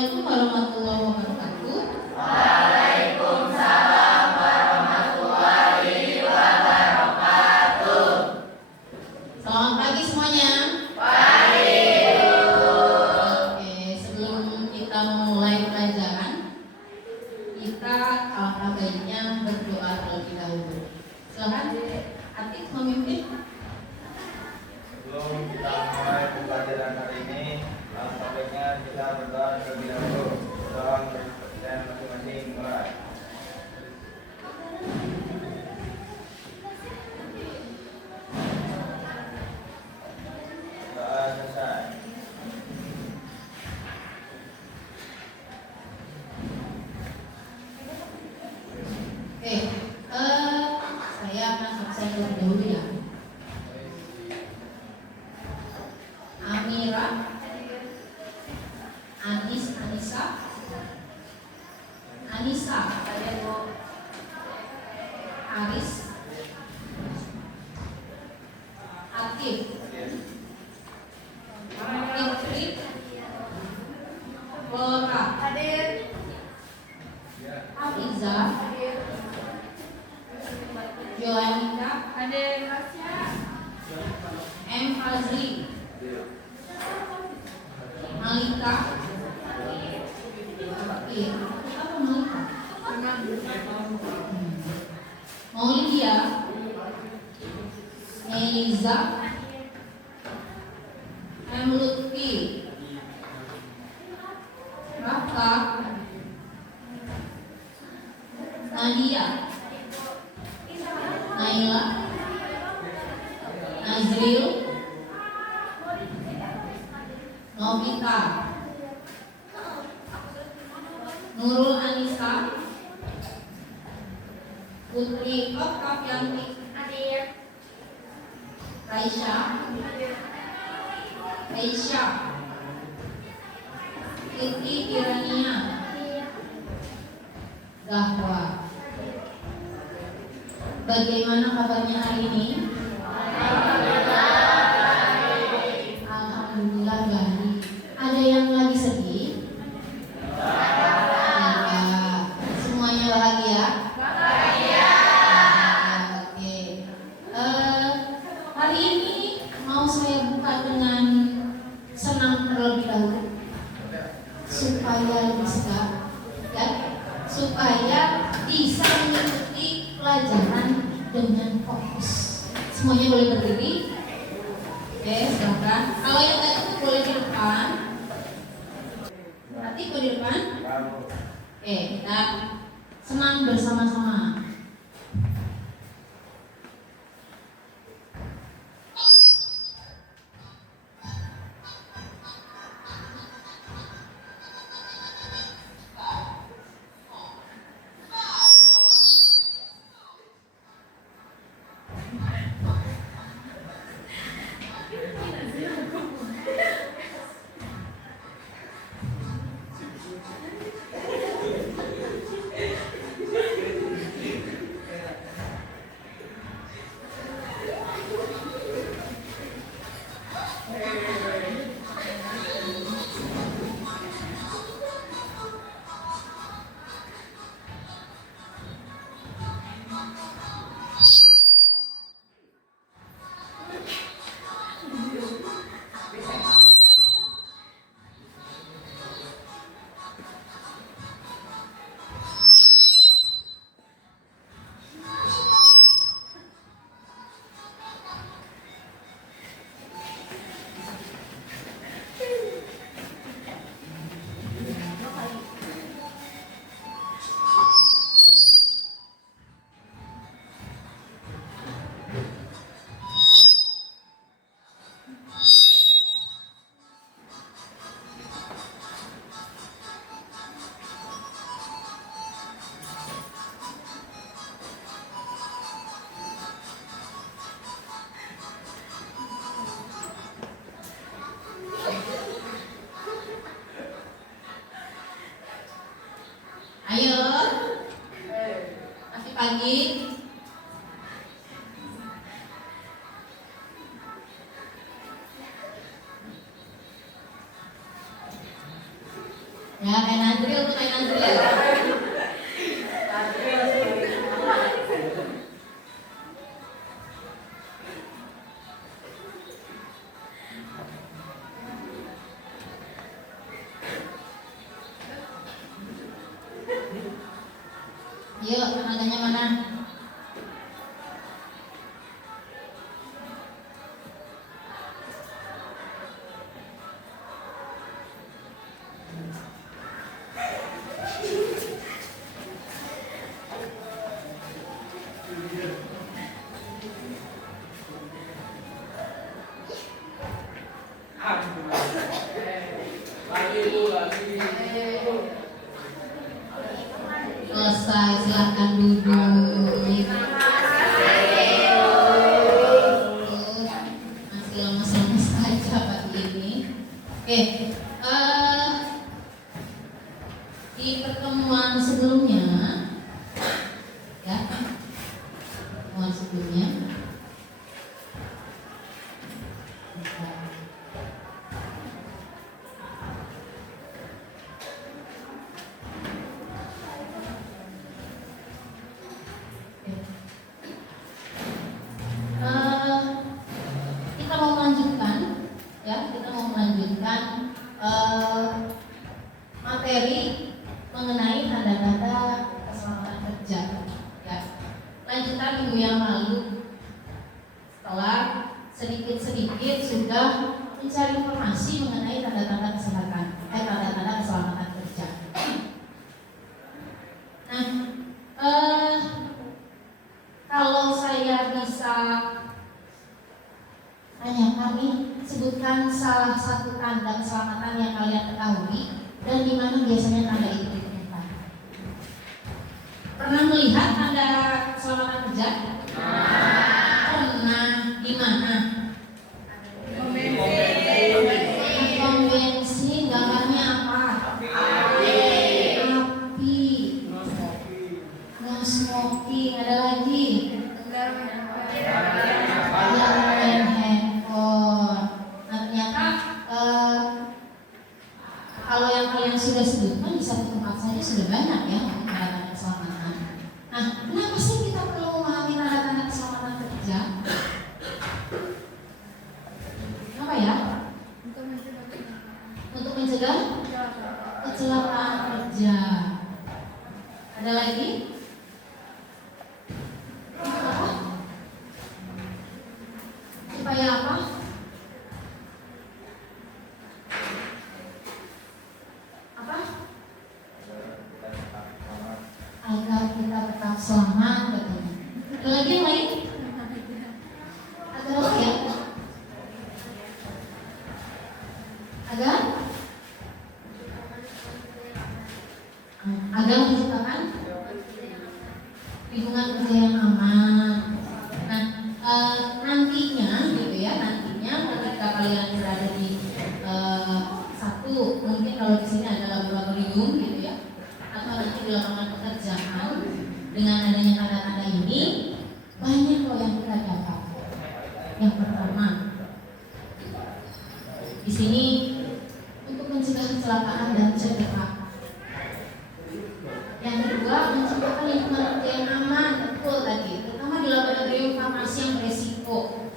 Assalamualaikum warahmatullahi wabarakatuh. Waalaikumsalam warahmatullahi wabarakatuh. Selamat pagi semuanya. Pagi. Oke, sebelum kita memulai pelajaran, kita alangkah baiknya berdoa terlebih dahulu. Silakan Atik memimpin. Sebelum kita mulai pembelajaran hari ini, alangkah baiknya kita berdoa terlebih dahulu. Tolong dan masing-masing mulai. Doa selesai. Oke, saya akan selesai terlebih dahulu ya. Amira, Anissa, Aris, Atif, Fitri, Laura, Afiza, Joanika, M. Fazli, Malika, apa Malika? Maulidia, Eliza, M. Lutfi, Raka, Nadia, Naila, Nazril, Novita, Nurul Anissa, Putri Oktavianti, Raisya, Siti Irania, Zahwa. Bagaimana kabarnya hari ini? Alhamdulillah baik. Ada yang lagi sedih? Tidak. Semuanya bahagia? Oke. Hari ini mau saya buka dengan senang terlebih dahulu supaya bisa mengikuti pelajaran dengan fokus. Semuanya boleh berdiri. Oke, silakan. Kalau yang tadi itu boleh di depan. Nanti boleh di depan. Oke, kita senang bersama-sama. Ya, kayak Nazril tuh kayak Nazril ya. Yuk, tenaganya mana? Selesai, silahkan duduk. Masih lemes-lemes aja pagi ini. Oke, di pertemuan sebelumnya, ya, pertemuan sebelumnya, kita mau melanjutkan, ya, materi mengenai tanda-tanda keselamatan kerja, ya. Lanjutan minggu yang lalu, setelah sedikit-sedikit sudah mencari informasi mengenai tanda-tanda keselamatan kerja. Nah, kalau saya bisa tanyakan nih, sebutkan salah satu tanda keselamatan yang kalian ketahui dan di mana biasanya tanda itu ditemukan. Pernah melihat tanda keselamatan kerja? Pernah. Di mana? Pom bensin. Gambarnya apa? Api. No smoking. Ada lagi? Main handphone. Nah, ternyata kalau yang kalian sudah sebutkan di satu tempat saja sudah banyak ya tanda-tanda keselamatan. Nah, kenapa sih kita perlu memahami tanda-tanda keselamatan kerja? Apa ya? Untuk mencegah kecelakaan kerja. Ada lagi? Apa? Supaya apa? Apa? Agar kita tetap selamat katanya. Ada lagi yang lain? Ada lagi ya? Agar menciptakan lingkungan kerja yang aman. Nah, nantinya gitu ya, ketika kalian berada di satu, mungkin kalau di sini ada laboratorium gitu ya, atau nanti di lapangan pekerjaan, dengan adanya tanda-tanda ini banyak loh yang kita dapat. Yang pertama, di sini untuk mencegah kecelakaan dan cedera. Yang kedua, menciptakan lingkungan kerja yang aman, betul tadi, terutama di laboratorium farmasi yang beresiko.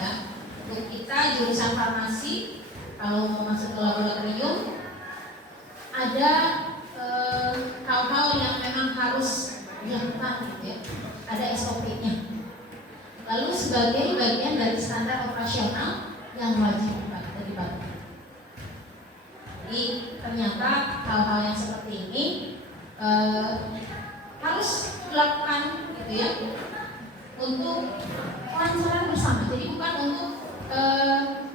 Ya, untuk kita jurusan farmasi, kalau mau masuk ke laboratorium, ada hal-hal yang memang harus dilakukan, gitu ya. Ada SOP-nya. Lalu sebagai bagian dari standar operasional yang wajib dipatuhi. Jadi ternyata hal-hal yang seperti ini harus dilakukan gitu ya, untuk kelancaran bersama. Jadi bukan untuk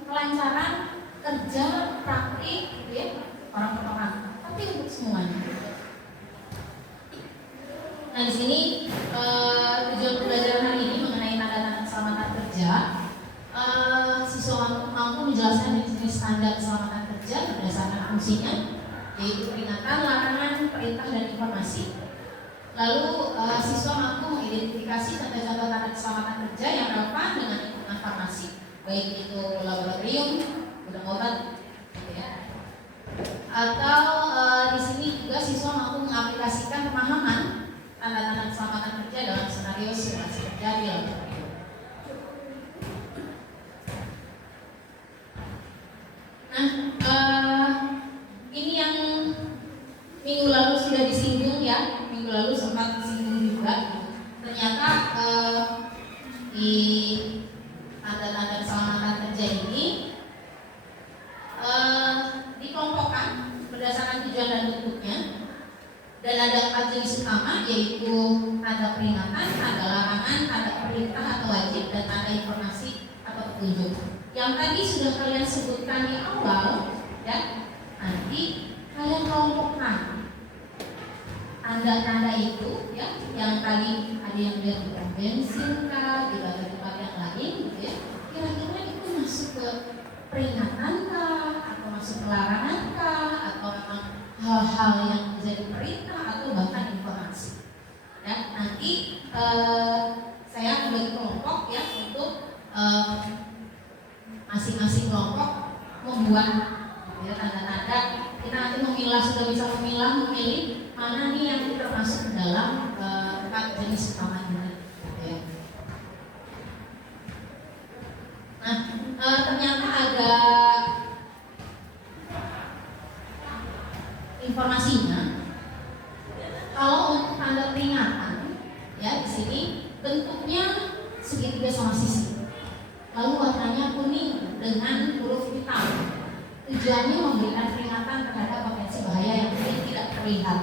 kelancaran kerja praktik gitu ya, orang per orang, tapi untuk semuanya. Nah, di sini tujuan pembelajaran hari ini mengenai tanda-tanda keselamatan kerja. Siswa mampu menjelaskan jenis standar keselamatan kerja berdasarkan fungsinya, yaitu peringatan, larangan, perintah, dan informasi. Lalu siswa mampu mengidentifikasi contoh-contoh tanda keselamatan kerja yang relevan dengan lingkungan farmasi, baik itu laboratorium, gudang obat, gitu ya, atau skenario simulasi kerja di laboratorium. Nah, ini yang minggu lalu sudah disinggung ya, minggu lalu sempat disinggung juga. Ternyata di tanda-tanda keselamatan kerja ini dikelompokkan berdasarkan tujuan dan bentuknya, dan ada 4 jenis utama, yaitu tanda peringatan, tanda larangan, tanda perintah atau wajib, dan tanda informasi atau petunjuk. Yang tadi sudah kalian sebutkan di awal, ya, nanti kalian kelompokkan tanda-tanda itu, ya, yang tadi ada yang bilang di pom bensin kah, di tempat yang lain, gitu ya. Kira-kira itu masuk ke peringatan kah, atau masuk ke larangan kah, atau memang hal-hal yang menjadi perintah atau bahkan informasi. Ya, nanti saya akan bagi kelompok ya untuk masing-masing kelompok membuat ya, tanda-tanda. Kita nanti memilah, sudah bisa memilih mana nih yang termasuk dalam 4 jenis utama ini. Ya. Nah, ternyata ada informasinya. Kalau untuk tanda peringatan, ya di sini bentuknya segitiga sama sisi, lalu warnanya kuning dengan huruf hitam. Tujuannya memberikan peringatan terhadap potensi bahaya yang mungkin tidak terlihat.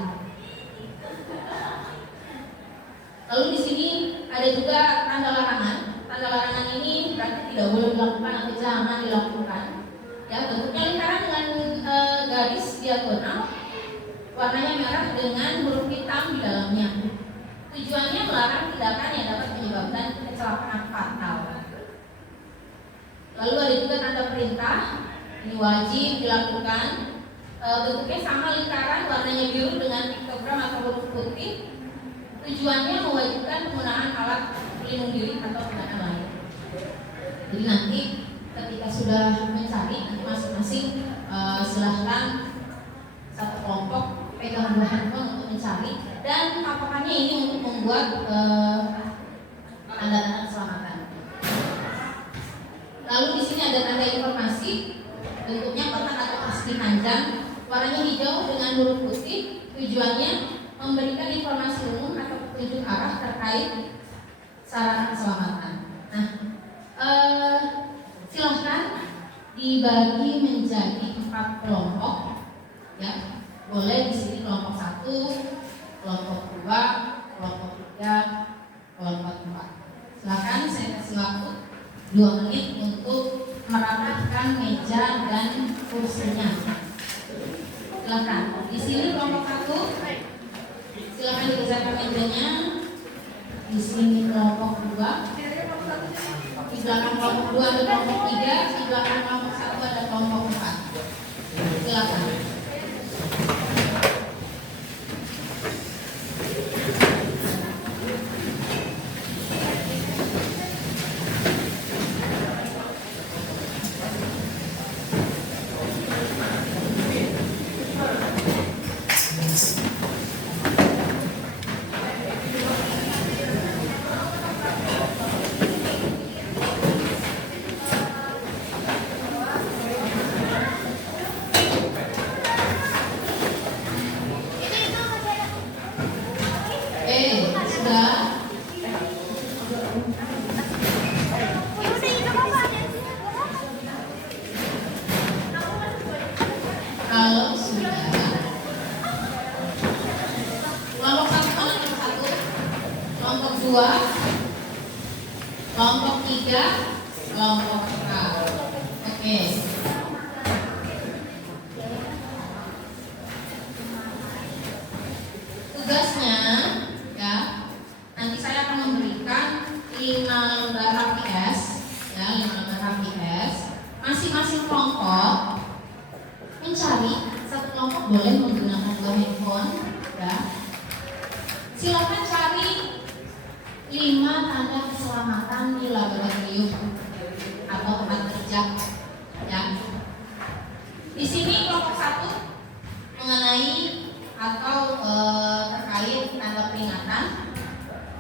Lalu di sini ada juga tanda larangan. Tanda larangan ini berarti tidak boleh dilakukan atau jangan dilakukan. Ya, bentuknya lingkaran dengan garis diagonal, warnanya merah dengan huruf hitam di dalamnya. Tujuannya melarang tindakan yang dapat menyebabkan kecelakaan fatal. Lalu ada juga tanda perintah, ini wajib dilakukan. Bentuknya sama lingkaran, warnanya biru dengan piktogram atau huruf putih. Tujuannya mewajibkan penggunaan alat pelindung diri atau tindakan lain. Jadi nanti ketika sudah mencari, nanti masing-masing silahkan satu kelompok pegang 2 handphone untuk mencari, dan patokannya ini untuk membuat tanda-tanda keselamatan. Lalu di sini ada tanda informasi, bentuknya kotak atau persegi panjang, warnanya hijau dengan huruf putih. Tujuannya memberikan informasi umum atau petunjuk arah terkait sarana keselamatan. Nah, silahkan dibagi menjadi 4 kelompok. Ya, boleh di sini kelompok 1, kelompok 2, kelompok 3, kelompok 4. Silakan saya kasih waktu 2 menit untuk merapatkan meja dan kursinya. Silakan. Di sini kelompok 1, silakan digeserkan mejanya. Di sini kelompok 2, di belakang kelompok 2 ada kelompok 3, di belakang kelompok 1 ada kelompok 4. Silakan. Kalau sudah, kelompok 1 mana kelompok 1, kelompok 2, kelompok 3, kelompok 4. Oke. Tugasnya ya, nanti saya akan memberikan 5 lembar HPS, ya, 5 lembar HPS. Masing-masing kelompok mencari, satu kelompok boleh menggunakan 2 handphone, ya. Silakan cari 5 tanda keselamatan di laboratorium atau tempat kerja, ya. Di sini kelompok 1 mengenai atau terkait tanda peringatan,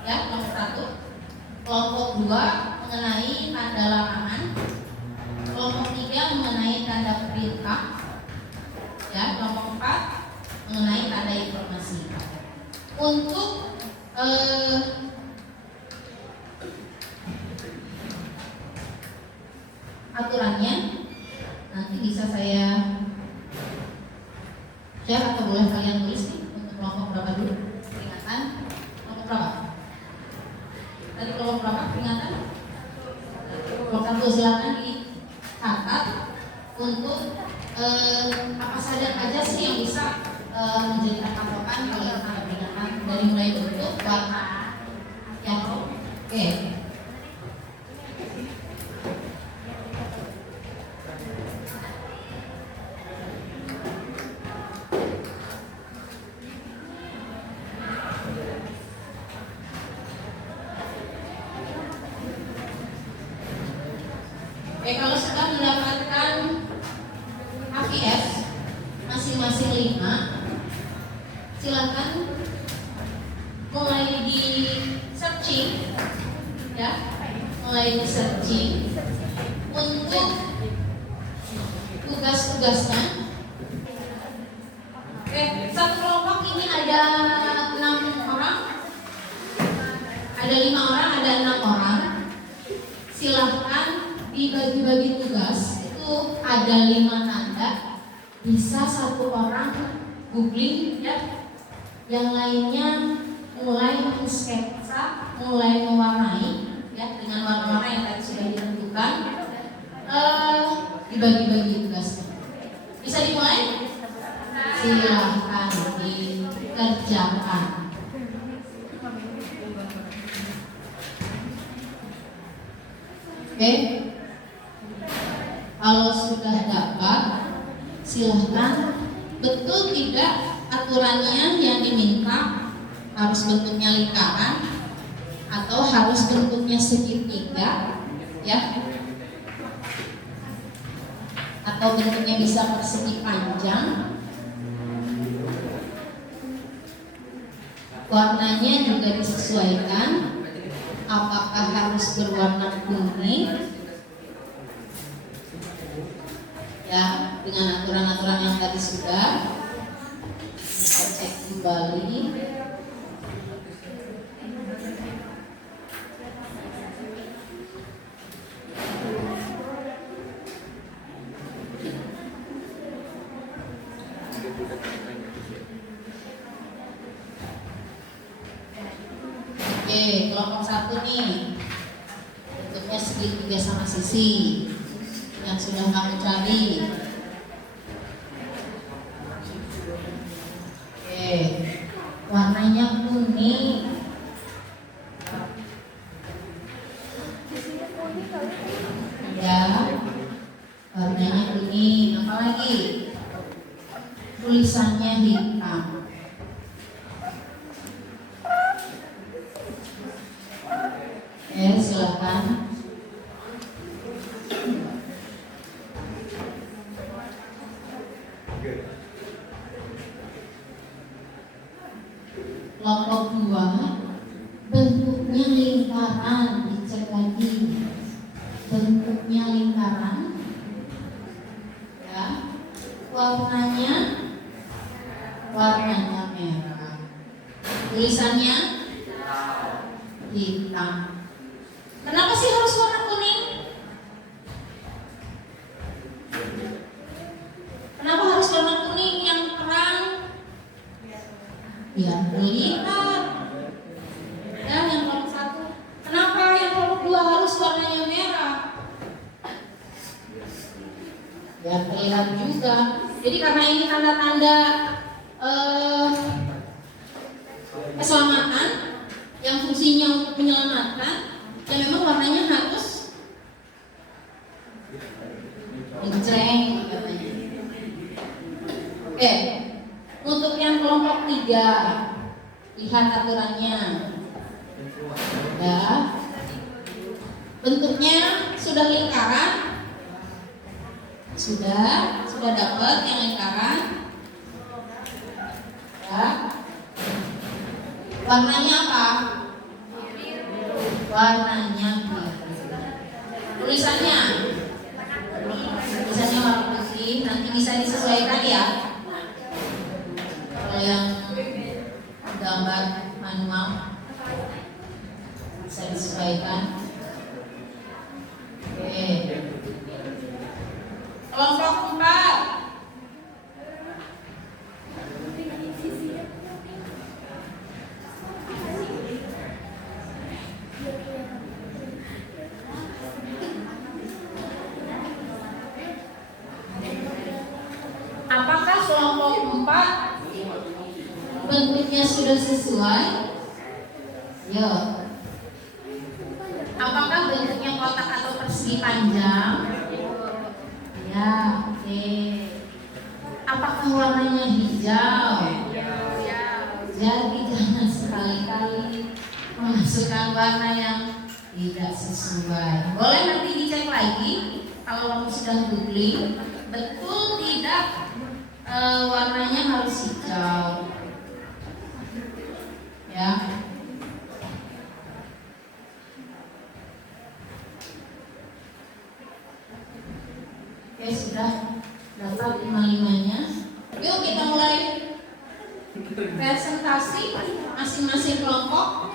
ya, kelompok 1. tanda perintah. Ya, kelompok 4 mengenai tanda informasi. Untuk aturannya nanti bisa saya share atau boleh kalian tulis nih untuk kelompok berapa dulu peringatan, kelompok berapa? Tadi kelompok berapa peringatan? Kelompok 1 silakan dicatat untuk apa saja sih yang bisa menjadikan patokan kalau kita ada peringatan dari mulai bentuk, warna, ya. Oke. Kalau sudah mendapatkan HVS masing-masing 5, silakan mulai di searching, ya, mulai di searching untuk tugas-tugasnya. Oke, satu kelompok ini ada 6 orang, ada 5 orang, ada 6 orang. Silahkan dibagi-bagi tugas, itu ada 5 tanda, bisa 1 orang googling, ya, yang lainnya mulai mensketsa, mulai mewarnai, ya, dengan warna-warna yang tadi sudah ditentukan. Dibagi-bagi tugasnya. Bisa dimulai? Silahkan dikerjakan. Oke. Kalau sudah dapat, silahkan. Betul tidak aturannya yang diminta harus bentuknya lingkaran atau harus bentuknya segitiga, ya, atau bentuknya bisa persegi panjang. Warnanya juga disesuaikan, apakah harus berwarna kuning, ya, dengan aturan-aturan yang tadi sudah kita cek kembali. Oke, kelompok 1 nih bentuknya segitiga sama sisi yang sudah kamu cari. Oke, warnanya kuning. Ya, warnanya kuning. Apalagi tulisannya hitam. Silakan. Kelompok 2 bentuknya lingkaran, dicek lagi bentuknya lingkaran, ya, warnanya merah, tulisannya hitam. Kenapa sih harus warna kuning? Kenapa harus warna kuning yang terang? Biar terlihat. Ya, yang kelompok 1. Kenapa yang kelompok 2 harus warnanya merah? Biar terlihat juga. Jadi karena ini tanda-tanda keselamatan yang fungsinya untuk menyelamatkan, dan memang warnanya harus menceng katanya. Oke, untuk yang kelompok 3, lihat aturannya. Ya, bentuknya sudah lingkaran, sudah dapat yang lingkaran. Ya, warnanya apa? Warnanya biru. Tulisannya warna putih. nanti bisa disesuaikan ya. Kalau yang gambar manual bisa disesuaikan. Oke. Kelompok 4. Apakah kelompok 4 bentuknya sudah sesuai? Yo. Apakah bentuknya kotak atau persegi panjang? Ya, oke. Apakah warnanya hijau? Jadi jangan sekali-kali memasukkan warna yang tidak sesuai. Boleh nanti dicek lagi kalau kamu sudah googling, betul tidak warnanya harus hijau. Ya. Oke, sudah dapat 5-5-nya. Yuk kita mulai presentasi masing-masing kelompok.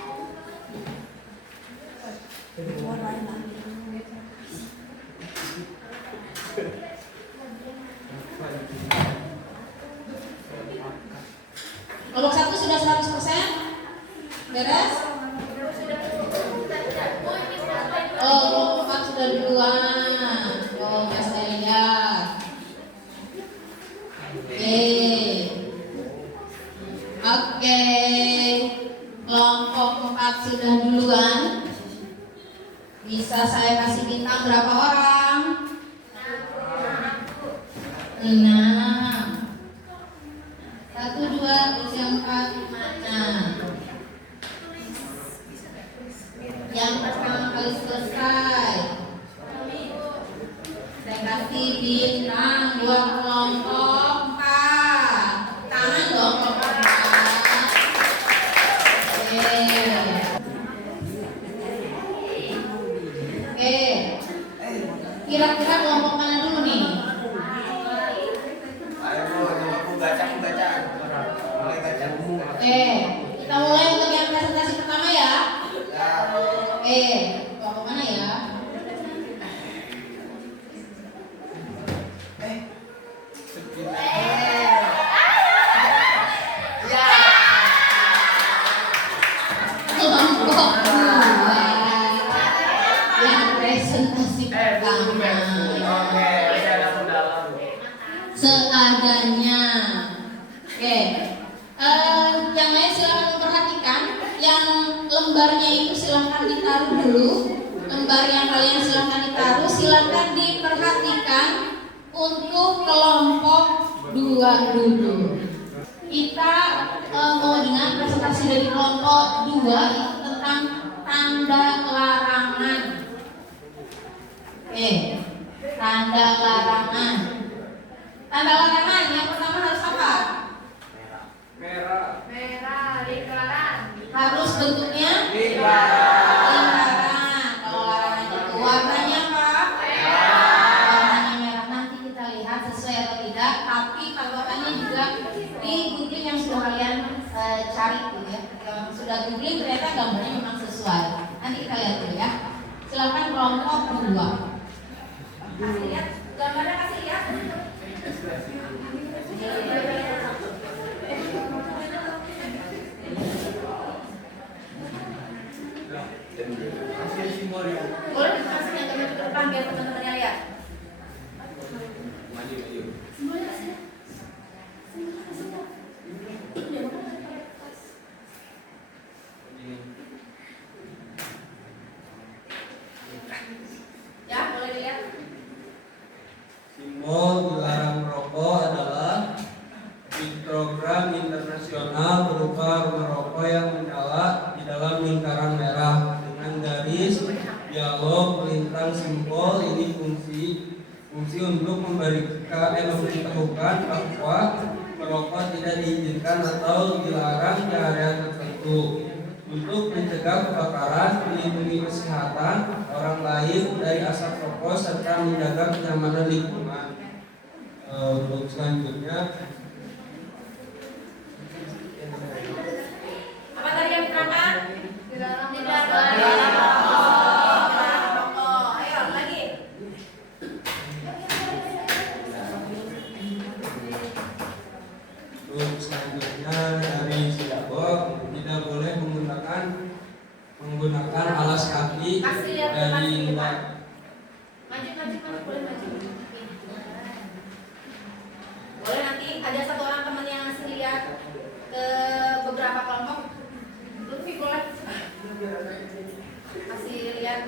Kelompok 1 sudah 100%? Beres? Oh, kelompok 4 sudah duluan. Oh, ya saya lihat. Oke. Kelompok 4 sudah duluan. Bisa saya kasih bintang berapa orang? 6. 1, 2, 3, 4, 5. Yang pertama kali selesai. Saya kasih bintang buat kelompok 4. Tangan dong kelompok 4. Oke. Kira-kira kelompok mana dulu nih? Kita mulai untuk yang presentasi pertama ya. Kelompok mana ya? Kelompok 2 yang presentasi pertama. Seadanya. Yang lain silakan memperhatikan. Yang lembarnya itu silakan ditaruh dulu. Lembar yang kalian silakan ditaruh, silakan diperhatikan untuk kelompok 2 dulu. Kita mau dengar presentasi dari kelompok 2 itu tentang tanda larangan. Tanda larangan. Tanda larangan yang pertama harus apa? Merah, lingkaran. Harus bentuknya lingkaran. Kalau larangan itu warnanya apa? Warnanya merah. Nanti kita lihat sesuai atau tidak. Tapi patokannya juga di googling yang sudah kalian cari gitu ya. Kalau sudah googling ternyata gambarnya memang sesuai. Nanti kita lihat dulu ya. Silakan kelompok 2. Kasih lihat gambarnya, kasih lihat. Boleh dikasih yang gambar ke depan biar teman-temannya lihat. Ya, boleh dilihat. Simbol dilarang merokok adalah piktogram internasional berupa rumah rokok yang menyala di dalam lingkaran merah dengan garis dialog melintang. Simbol ini fungsi untuk memberitahukan bahwa merokok tidak diizinkan atau dilarang di area tertentu untuk mencegah kebakaran, melindungi kesehatan orang lain dari asap rokok serta menjaga kenyamanan lingkungan. Untuk selanjutnya Apa tadi yang diterangkan? Tidak boleh merokok. Ayo lagi. Untuk selanjutnya dari Siabok tidak boleh menggunakan alas kaki Kasih lihat dari depan. luar. Maju, boleh maju. Boleh nanti ada satu orang teman yang ngasih lihat ke beberapa kelompok. Lutfi boleh kasih lihat.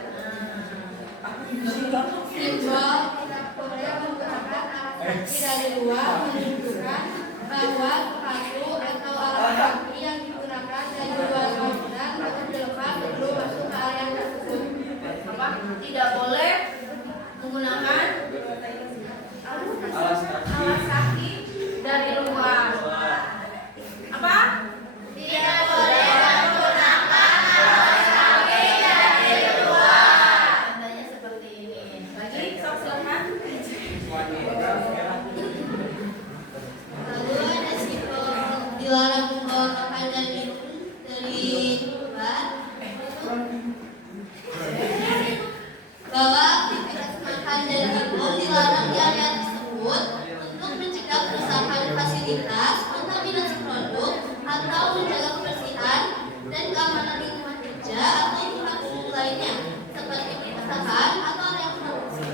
Simbol tidak boleh menggunakan alas kaki dari luar menunjukkan bahwa sepatu atau alas kaki yang digunakan dari luar bangunan harus dilepas sebelum masuk ke area tersebut. Apa? Tidak boleh menggunakan Alas kaki. alas kaki dari luar. Apa? Tidak boleh menggunakan alas kaki dari luar. Tandanya seperti ini. Lagi, sok silakan. Lalu ada simbol dilarang membawa makan dan minum dari luar. Bahwa aktivitas makan dan minum dilarang di area tersebut untuk mencegah kerusakan fasilitas, kontaminasi produk, atau menjaga kebersihan dan keamanan lingkungan kerja atau infrastruktur lainnya, seperti perpustakaan atau area produksi.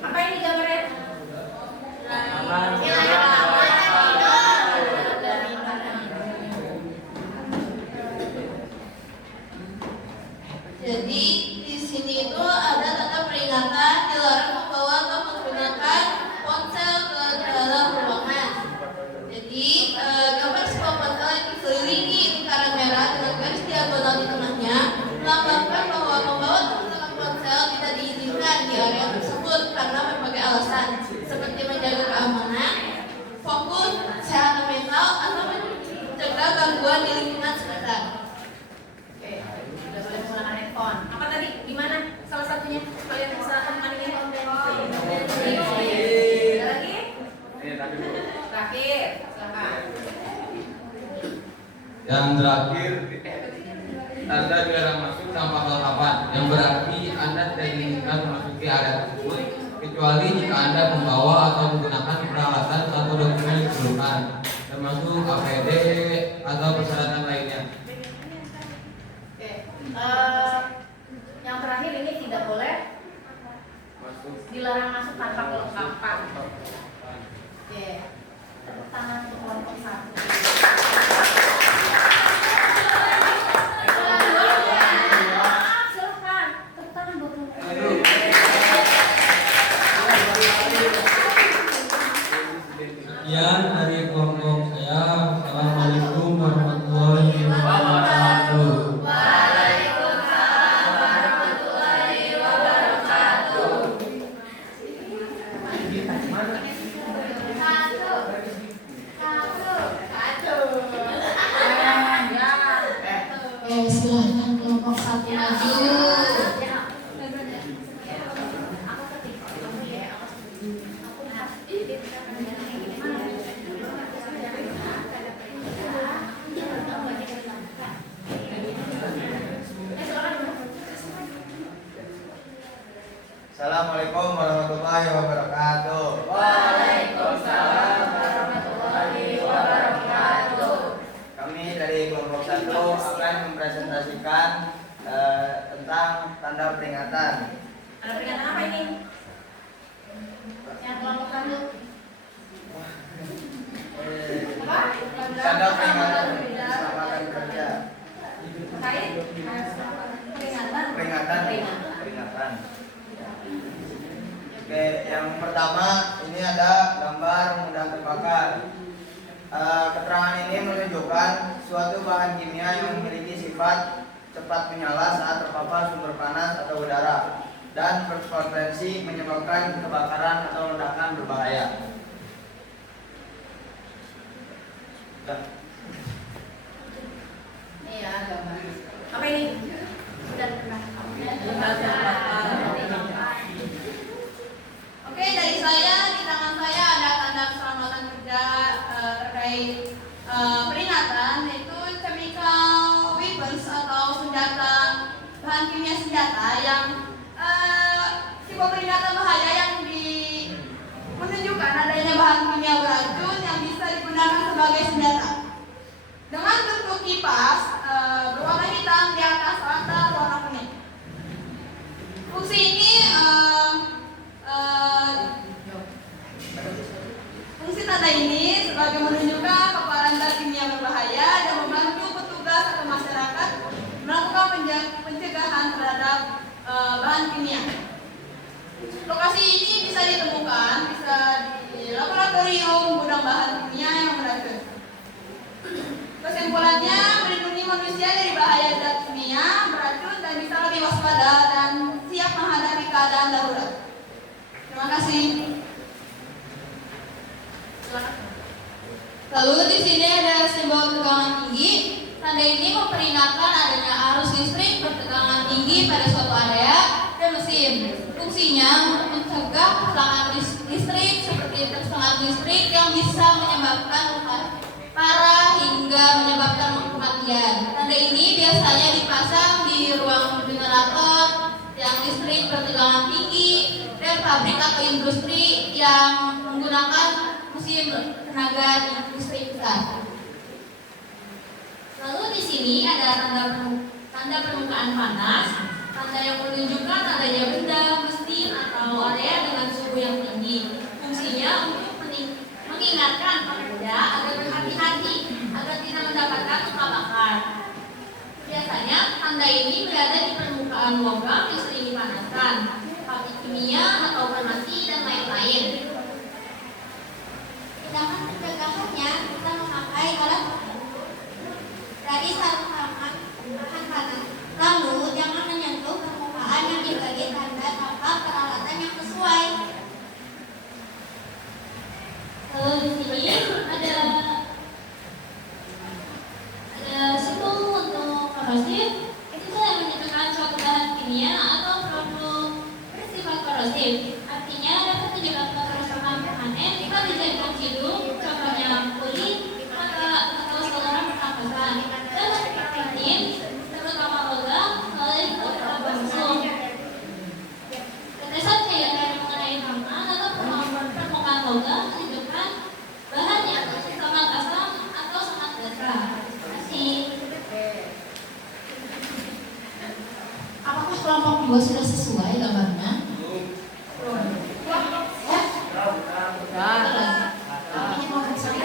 Apa ini gambarnya? Jadi di sini itu ada tanda peringatan dilarang membawa atau menggunakan ponsel ke dalam ruangan. Jadi gambar sebuah ponsel yang dikelilingi lingkaran merah dengan garis diagonal di tengahnya melambangkan bahwa membawa atau menggunakan ponsel tidak diizinkan di area tersebut karena berbagai alasan seperti menjaga keamanan, fokus, kesehatan mental, atau mencegah gangguan di lingkungan sekitar. Oke, tidak boleh menggunakan handphone. Apa tadi? Gimana? Salah satunya kalian bisa temukan ini. Ada lagi? Ini tadi dulu. Terakhir, silakan. Yang terakhir, Anda dilarang masuk tanpa kelengkapan, yang berarti Anda tidak diizinkan memasuki area tersebut kecuali jika Anda membawa atau menggunakan peralatan atau dokumen yang diperlukan, termasuk APD atau persyaratan lainnya. Oke, yang terakhir ini tidak boleh dilarang masuk tanpa kelengkapan. Oke, tepuk tangan untuk kelompok 1. Silakan, tepuk tangan buat kelompok 1. Sekian dari kelompok saya. Assalamualaikum warahmatullahi wabarakatuh. Silahkan kelompok 1 maju. Assalamualaikum warahmatullahi wabarakatuh. Waalaikumsalam warahmatullahi wabarakatuh. Kami dari kelompok 1 akan mempresentasikan tentang tanda peringatan. Ada peringatan apa ini? Yang kelompok 1. Apa? Tanda peringatan keselamatan kerja. Terkait peringatan. Peringatan. Oke, yang pertama ini ada gambar mudah terbakar. Keterangan ini menunjukkan suatu bahan kimia yang memiliki sifat cepat menyala saat terpapar sumber panas atau udara dan berpotensi menyebabkan kebakaran atau ledakan berbahaya. Ini ya gambar. Apa ini? Sudah pernah. senjata yang sebuah peringatan bahaya yang menunjukkan adanya bahan kimia beracun yang bisa digunakan sebagai senjata. Dengan bentuk kipas berwarna hitam di atas rata warna kuning. Fungsi ini fungsi tanda ini sebagai menunjukkan paparan zat kimia berbahaya dan membantu petugas atau masyarakat melakukan pencegahan terhadap bahan kimia. Lokasi ini bisa ditemukan di laboratorium gudang bahan kimia yang beracun. Kesimpulannya, melindungi manusia dari bahaya zat kimia beracun dan bisa lebih waspada dan siap menghadapi keadaan darurat. Terima kasih. Lalu di sini ada simbol tegangan tinggi. Tanda ini memperingatkan adanya arus listrik bertegangan tinggi pada suatu area dan mesin. Fungsinya untuk mencegah kecelakaan listrik seperti tersengat listrik yang bisa menyebabkan luka parah hingga menyebabkan kematian. Tanda ini biasanya dipasang di ruang generator yang listrik bertegangan tinggi dan pabrik atau industri yang menggunakan mesin tenaga listrik besar. Lalu di sini ada tanda permukaan panas, tanda yang menunjukkan adanya benda, mesin atau area dengan suhu yang tinggi. Fungsinya untuk mengingatkan pengguna agar berhati-hati agar tidak mendapatkan luka bakar. Biasanya tanda ini berada di permukaan logam yang sering dipanaskan, pabrik kimia atau farmasi dan lain-lain. Tindakan pencegahannya kita memakai alat dari sarung tangan tahan panas. Lalu jangan menyentuh permukaan yang dibagi tanda tanpa peralatan yang sesuai. Lalu di sini ada simbol untuk korosif. Itu yang menyebutkan suatu bahan kimia atau produk bersifat korosif. Artinya dapat menyebabkan kerusakan permanen jika dijadikan hidup, contohnya kulit, mata atau saluran pernapasan. Dan ini terutama logam melalui berbusuk. Tetesan cairan yang mengenai tangan atau permukaan logam menunjukkan bahan yang sangat asam atau sangat basah. Apakah kelompok 2 sudah sesuai gambarnya?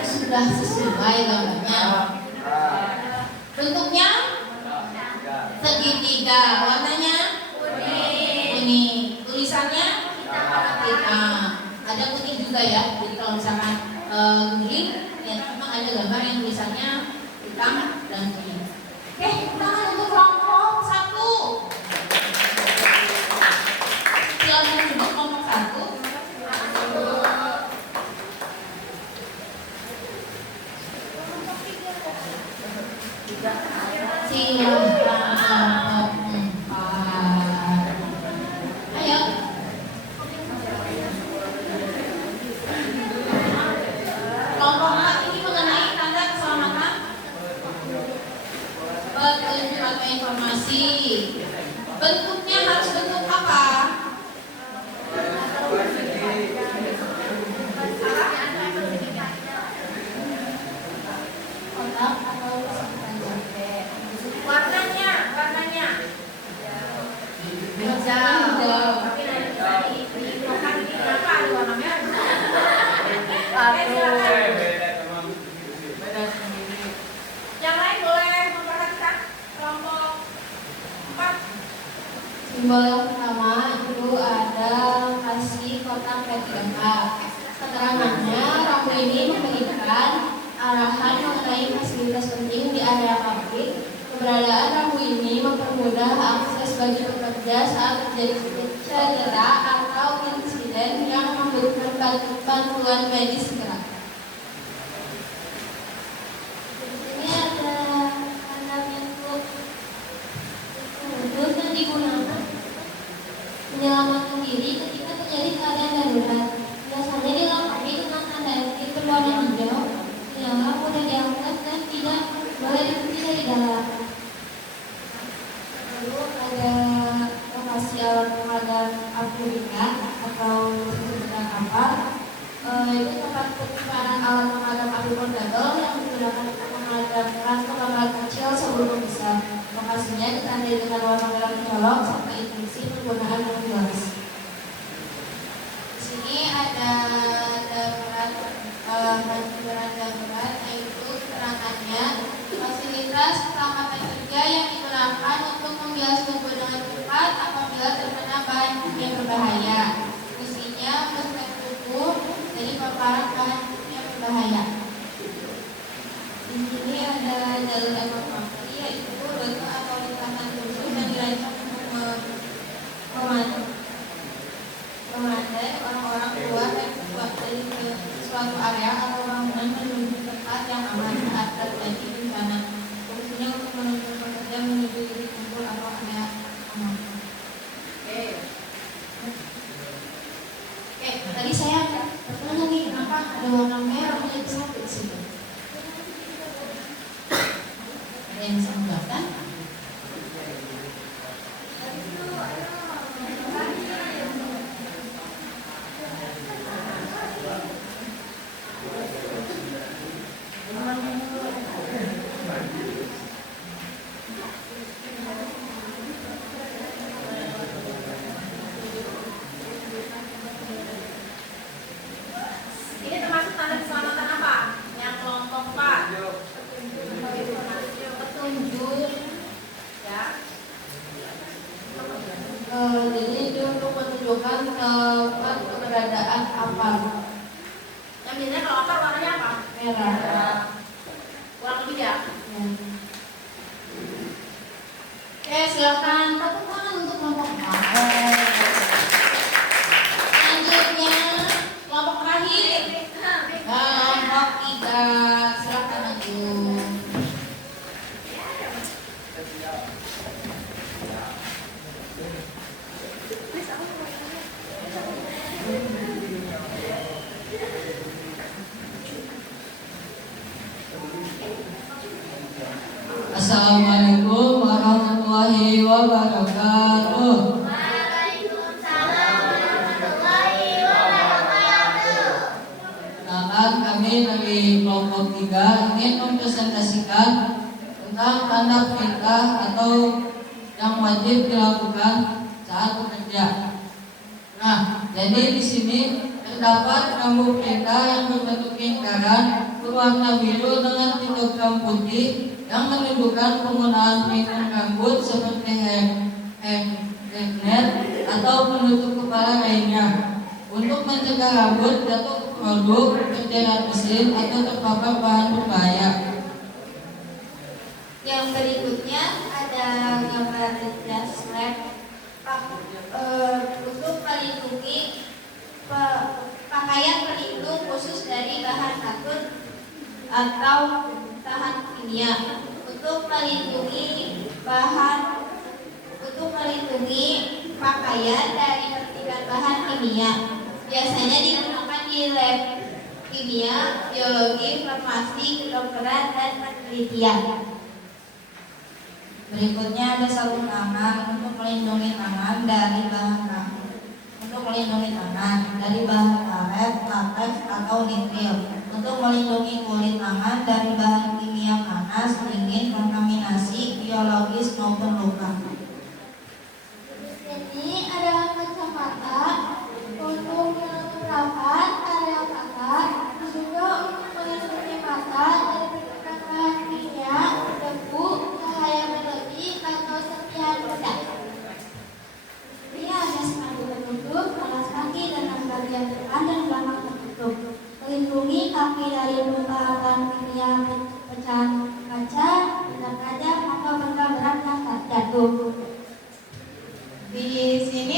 Sudah sesuai gambarnya. Bentuknya segitiga, warnanya kuning, tulisannya hitam. Ada putih juga ya. Jadi kalau misalkan guling, ya memang ada gambar yang tulisannya hitam dan kuning. Oke, tangan untuk kelompok 1. Silakan duduk kelompok 1. Silakan kelompok 4. Ayo. Kelompok 4 ini mengenai tanda keselamatan petunjuk atau informasi. Bentuknya harus bentuk apa? Kotak atau Warnanya hijau. tapi nanti bukan kenapa ada warna merah? Yang lain boleh memperhatikan kelompok 4. Simbol yang pertama itu ada kasih kotak P3K. Keterangannya, rambu ini memberikan arahan mengenai fasilitas penting di area pabrik. Keberadaan rambu ini mempermudah akses bagi pekerja saat terjadi cedera atau insiden yang membutuhkan bantuan medis segera. Di sini ada tanda bentuk khusus yang digunakan menyelamatkan diri ketika terjadi keadaan darurat. Biasanya dilengkapi dengan tanda etik berwarna hijau, menyala, mudah diangkat dan tidak boleh dikunci dari dalam. Lalu ada bakar. Itu tempat penyimpanan alat pemadam api portable yang digunakan untuk memadamkan kebakaran kecil sebelum besar. Lokasinya ditandai dengan warna merah menyolok serta instruksi penggunaan yang jelas. Di sini ada darurat, yaitu keterangannya fasilitas perangkatan kerja yang digunakan untuk membilas tubuh dengan cepat apabila terkena bahan kimia berbahaya. Fungsinya mencegah tubuh dari paparan bahan kimia berbahaya. Di sini ada jalur evakuasi, yaitu rute atau lintasan khusus yang dirancang untuk memandai orang-orang keluar dari suatu area atau bangunan menuju tempat yang aman saat terjadi bencana. Fungsinya untuk menuju pekerja menuju titik kumpul atau area aman. Tadi saya bertanya nih, kenapa ada warna merah menjadi satu di sini? Ada yang bisa menjelaskan? Ini termasuk tanda keselamatan apa? Yang kelompok Pak. Petunjuk. Ya. Jadi itu untuk menunjukkan tempat keberadaan apa? Yang biasanya kalau apa warnanya apa? Merah. Kurang lebih ya. Ya. Oke, silakan tepuk tangan untuk kelompok A. Selanjutnya kelompok terakhir. Kelompok 3, silakan maju. Assalamualaikum warahmatullahi wabarakatuh. Perkenalkan, kami dari kelompok 3 ingin mempresentasikan tentang tanda perintah atau yang wajib dilakukan saat bekerja. Nah, jadi di sini terdapat rambu perintah yang berbentuk lingkaran berwarna biru dengan pictogram putih yang menunjukkan penggunaan pelindung rambut seperti hairnet atau penutup kepala lainnya untuk mencegah rambut jatuh ke produk, terjerat mesin atau terpapar bahan berbahaya. Yang berikutnya ada gambar jas lab untuk melindungi pakaian pelindung khusus dari bahan akut atau tahan kimia untuk melindungi pakaian dari percikan bahan kimia. Biasanya digunakan di lab kimia, biologi, farmasi, kedokteran, dan penelitian. Berikutnya ada sarung tangan untuk melindungi tangan dari bahan karet, lateks, atau nitril. Untuk melindungi kulit tangan dari bahan kimia panas, dingin, kontaminasi biologis maupun luka. Ini adalah kacamata untuk menutup rapat area mata, juga untuk melindungi mata dari percikan bahan kimia, debu, cahaya berlebih, atau serpihan benda. Ini ada sepatu tertutup, alas kaki dengan bagian depan dan belakang tertutup. Melindungi kaki dari luka kimia, pecahan kaca, benda tajam, atau benda berat yang jatuh. Di sini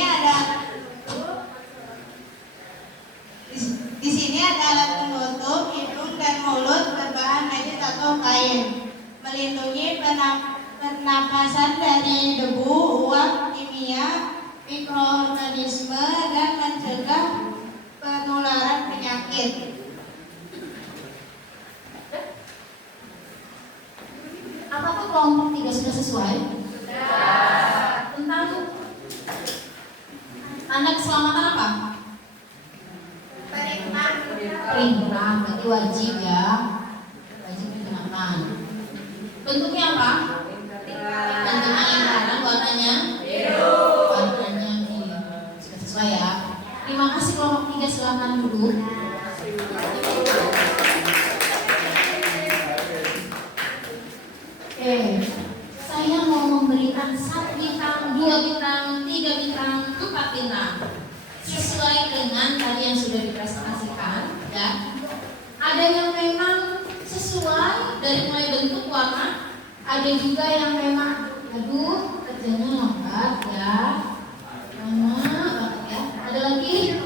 ada alat penutup hidung dan mulut berbahan najis atau kain, melindungi pernapasan dari debu, uap kimia, mikroorganisme, dan mencegah penularan penyakit. Apakah kelompok 3 sudah sesuai? Tentang tanda keselamatan apa? perintah, berarti wajib ya, wajib digunakan. Bentuknya apa? Bentuknya lingkaran, warnanya biru. Warnanya biru. Sudah sesuai ya. Terima kasih kelompok 3, silakan duduk. Oke, saya mau memberikan 1 bintang, 2 bintang, 3 bintang, 4 bintang sesuai dengan tadi yang sudah dipresentasikan ya. Ada yang memang sesuai dari mulai bentuk, warna, ada juga yang memang aduh kerjanya lambat ya, lama banget ya. Ada lagi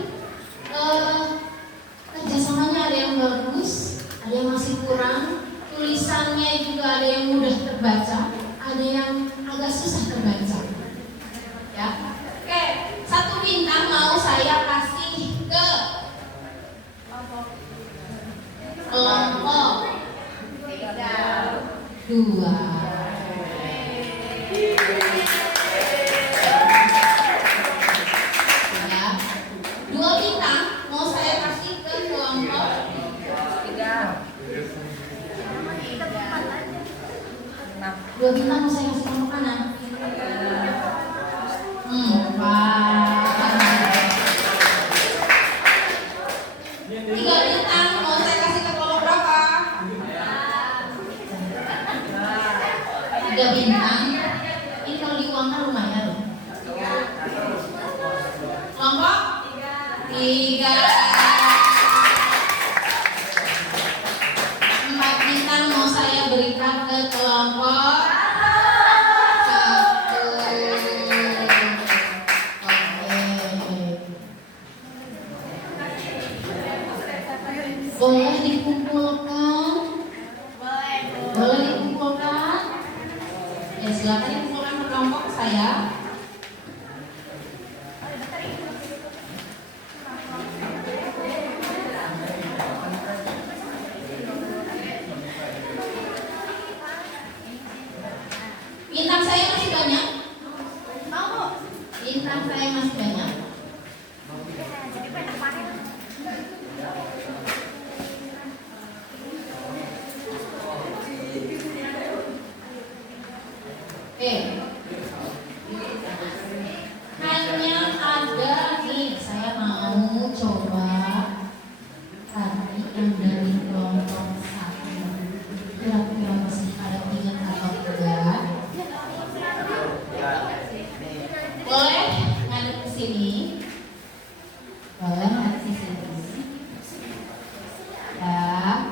kerjasamanya ada yang bagus, ada yang masih kurang, tulisannya juga ada yang mudah terbaca, ada yang agak susah terbaca ya. Oke, 1 bintang mau saya kasih ke kelompok 2. Ya, 2 bintang mau saya kasih ke kelompok 3. 2 bintang mau saya kasih kelompok mana? 3 bintang mau saya kasih ke kelompok berapa? 3 bintang. Ini kalau diuangkan lumayan loh. Kelompok 3. 4 bintang mau saya berikan ke kelompok 1. Oke. Boleh dikumpulkan? Boleh dikumpulkan? Ya silakan dikumpulkan ke kelompok saya. Bintang saya masih banyak. Mau? Bintang saya masih banyak. Oke. Hanya ada nih, saya mau coba tadi yang dari kelompok 1. Kira-kira masih ada ingat atau tidak? Boleh ngadep ke sini. Boleh ngadep ke sini. Ya.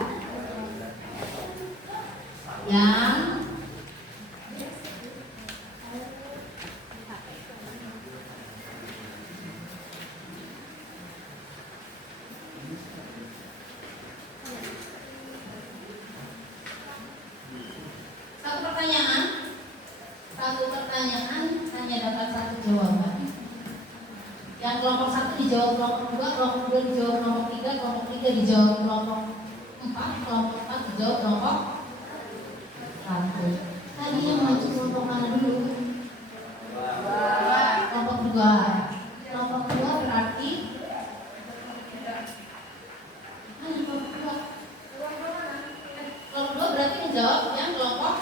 Yang satu pertanyaan hanya dapat 1 jawaban. Yang kelompok 1 dijawab kelompok 2, kelompok 2 dijawab kelompok 3, kelompok 3 dijawab kelompok 4, kelompok 4 dijawab kelompok 1. Tadi yang maju kelompok mana dulu? Kelompok 2. Kelompok 2 berarti kelompok 2 berarti menjawab yang kelompok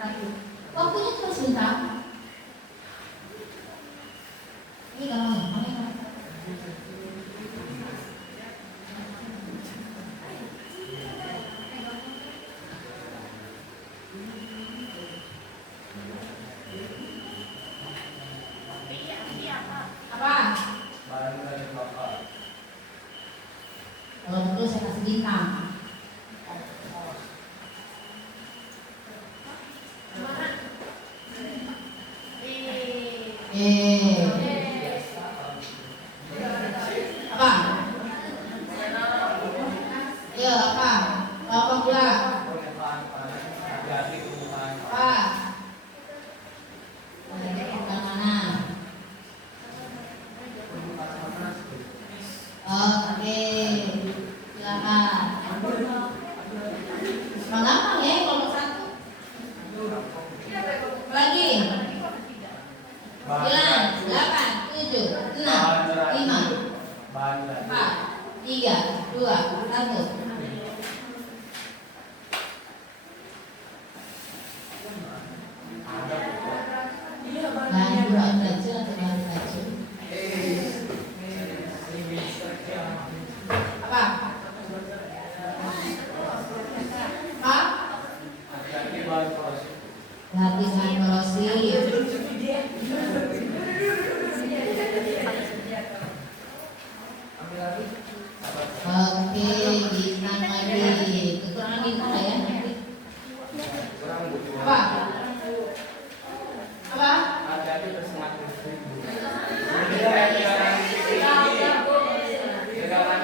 1. Waktunya cuma sebentar. Ini kalau ngomong ya. Apa? Kalau perlu saya kasih bintang. Apa? Ya apa? Kelompok 2. Apa? Bukan mana? Oke, silakan. Gampang ya kelompok 1. Lagi. 9, 8, 7, 6, 5, 4, 3, 2, 1. Bahan buat racun atau bahan racun? Apa? Apa? Berarti bahan korosif. Oke, bintang lagi. Kekurangan bintang lah ya nanti. Apa? Apa?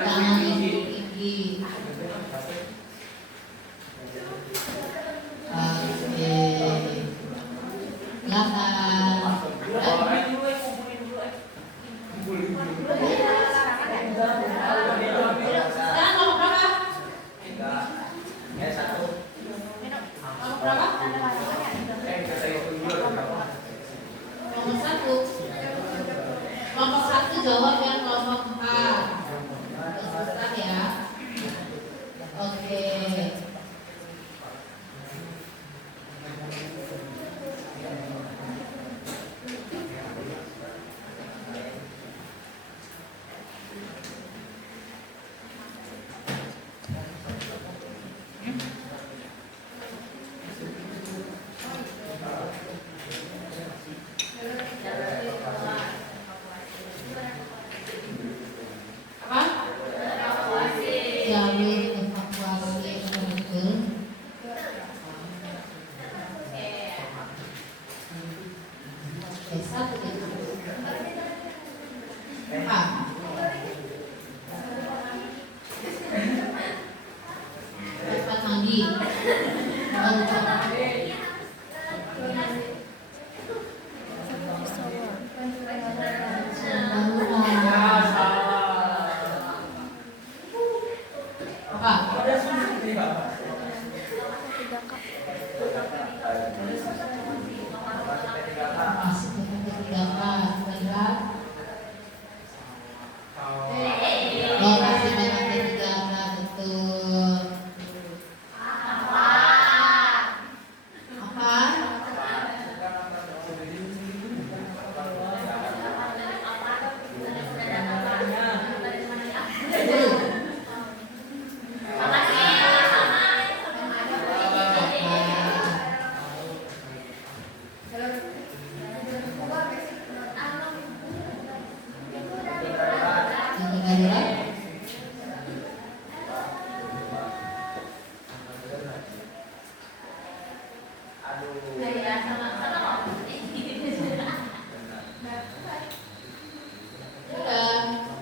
Jangan itu tinggi. Oke. Silakan. Sekarang nomor berapa? Nomor berapa? Nomor 1. Kelompok 1 jawab yang kelompok 4. Susah ya. Oke. Apa? Jalur evakuasi menuju. Oke, 1 apa? Cepat mandi. Apa? Masih ketiga lihat. Lokasi memang ketiga betul. Apa?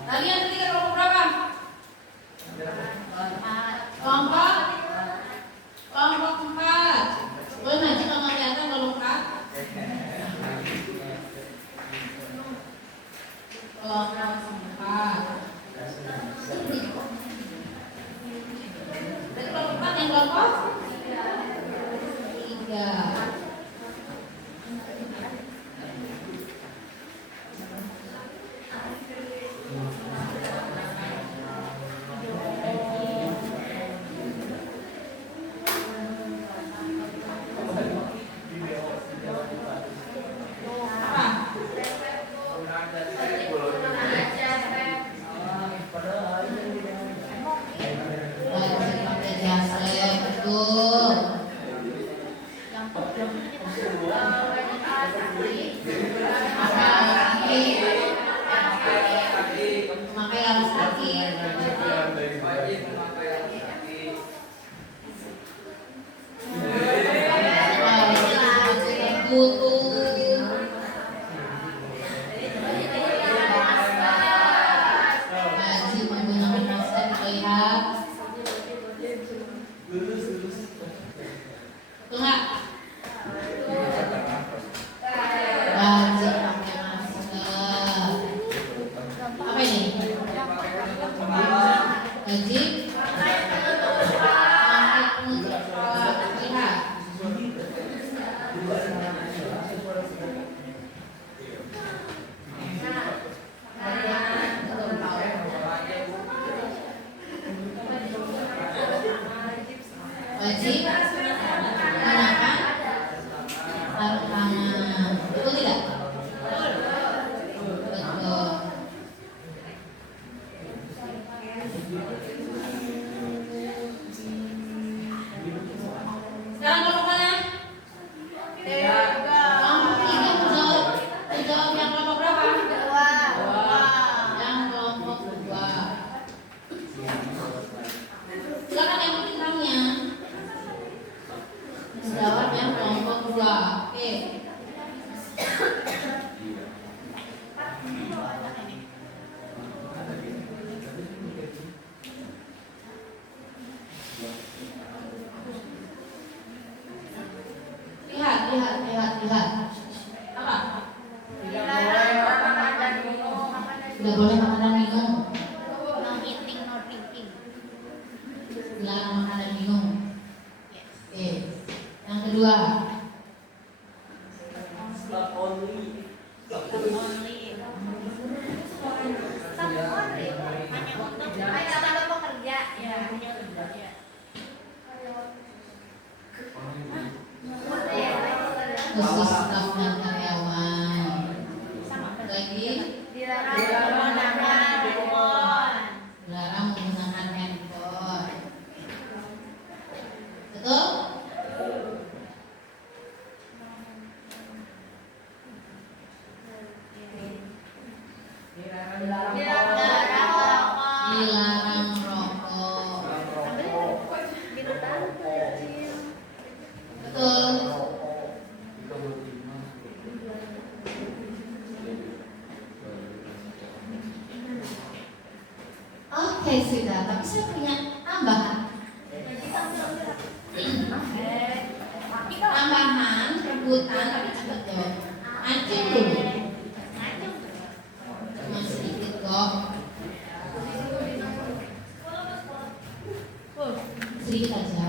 Kalian ketiga kelompok berapa? Kelompok 4. Boleh nanti kalau kelihatan kelompok 4. Kelompok 4. Dari kelompok 4 yang kelompok 3. Wajib pakai jas betul. Tidak boleh makan dan minum. No eating, no drinking. Dilarang makan dan minum. Oke. Yang kedua, Only. Hanya untuk pekerja. Ya, hanya untuk pekerja. khusus staf dan karyawan. Lagi, Dilarang menggunakan handphone. dilarang menggunakan handphone. Betul? Dilarang merokok. Betul. Oke sudah, tapi saya punya tambahan. Tambahan rebutan, tapi cepat jawab. Acung dulu. Cuma sedikit kok. Sedikit aja.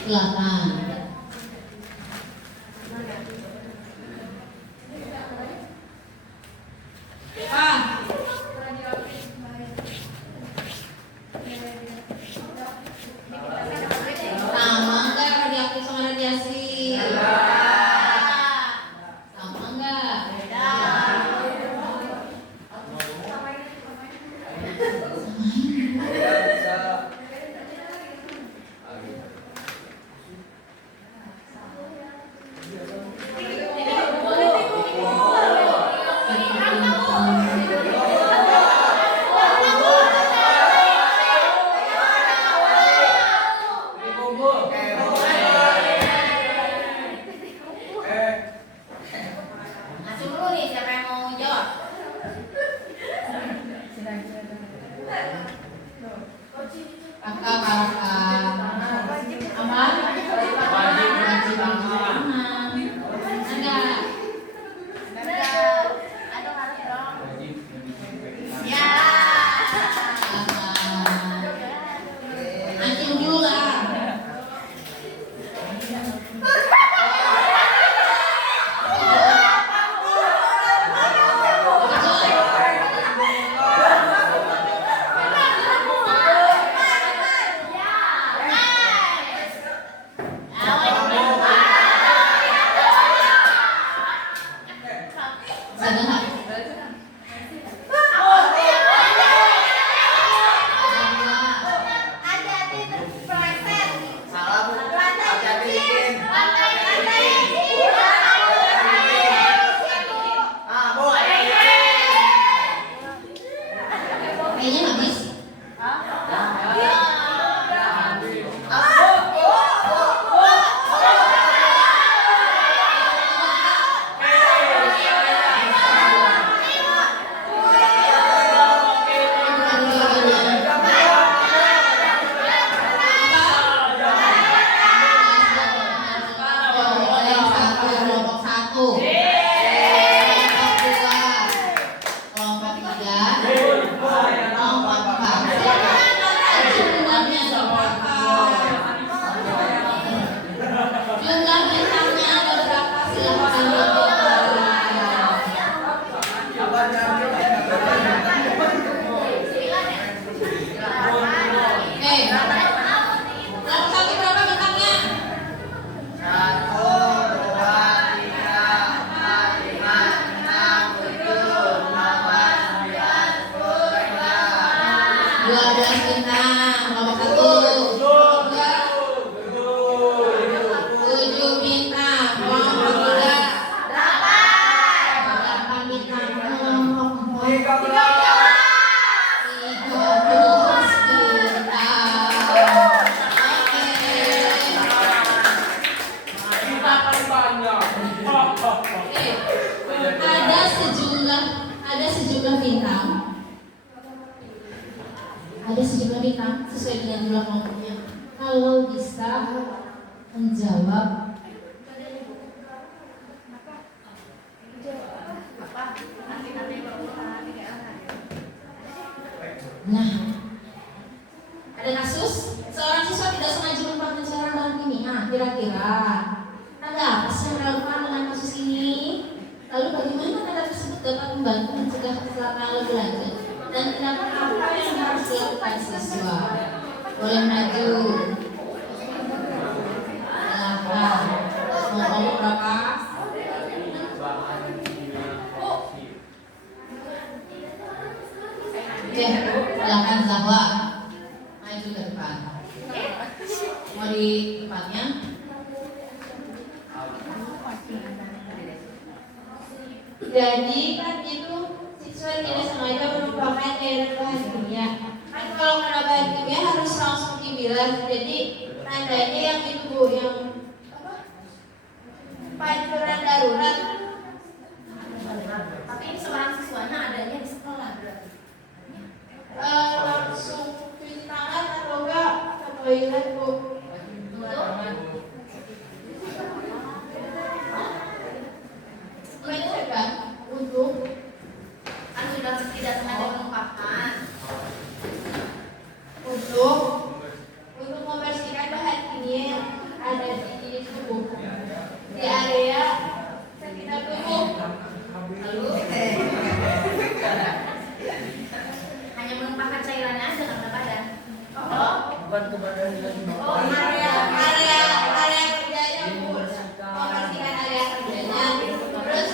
Silakan. Ah. Sama enggak radioaktif sama radiasi? Sama enggak? Langsung dulu nih, siapa yang mau jawab? Kakak, kakak. Aman? Wajib aman. Enggak. Aduh, harus dong. Wajib Ya. Acung dulu lah. Bisa dengar? Hati-hati terpeleset. Salah bu. Hati-hati licin. Ah bu. Kayaknya habis. Kelompok satu. Kelompok dua. Kelompok tiga. Kelompok empat. Jumlahnya berapa? Jumlah bintangnya ada berapa? Silakan dihitung. Kelompok satu berapa bintangnya? 1, 2, 3, 4, 5, 6, 7, 8, 9, 10, 12 bintang. Kelompok satu. Kelompok dua. 7 bintang. Kelompok tiga. 8 bintang. Kelompok empat. 13 bintang. Oke. Ada berikan sesuai dengan jumlah kelompoknya. Kalau bisa menjawab nah, ada kasus seorang siswa tidak sengaja lupa pencairan bahan kimia. Kira-kira ada apa sih yang relevan dengan kasus ini? Lalu bagaimana tanda tersebut dapat membantu mencegah kecelakaan lebih lanjut? Dan tindakan apa yang harus dilakukan siswa? Boleh maju. Silakan. Mau ngomong berapa? Oke, silakan Zahwa. Maju ke depan. Mau di tempatnya? Jadi kan itu siswa tidak sengaja menumpahkan cairan bahan kimia. Kan kalau kena bahan kimia harus langsung dibilas. Jadi tandanya yang itu Bu, yang apa? Pancuran darurat. Tapi ini seorang siswanya adanya di sekolah berarti. Langsung cuci tangan atau enggak ke toilet Bu? Mencegah untuk Kan sudah tidak sengaja menumpahkan. untuk membersihkan bahan kimia yang ada di tubuh, di area sekitar tubuh. Lalu hanya menumpahkan cairannya aja karena badan. Area kerjanya Bu, membersihkan area kerjanya, terus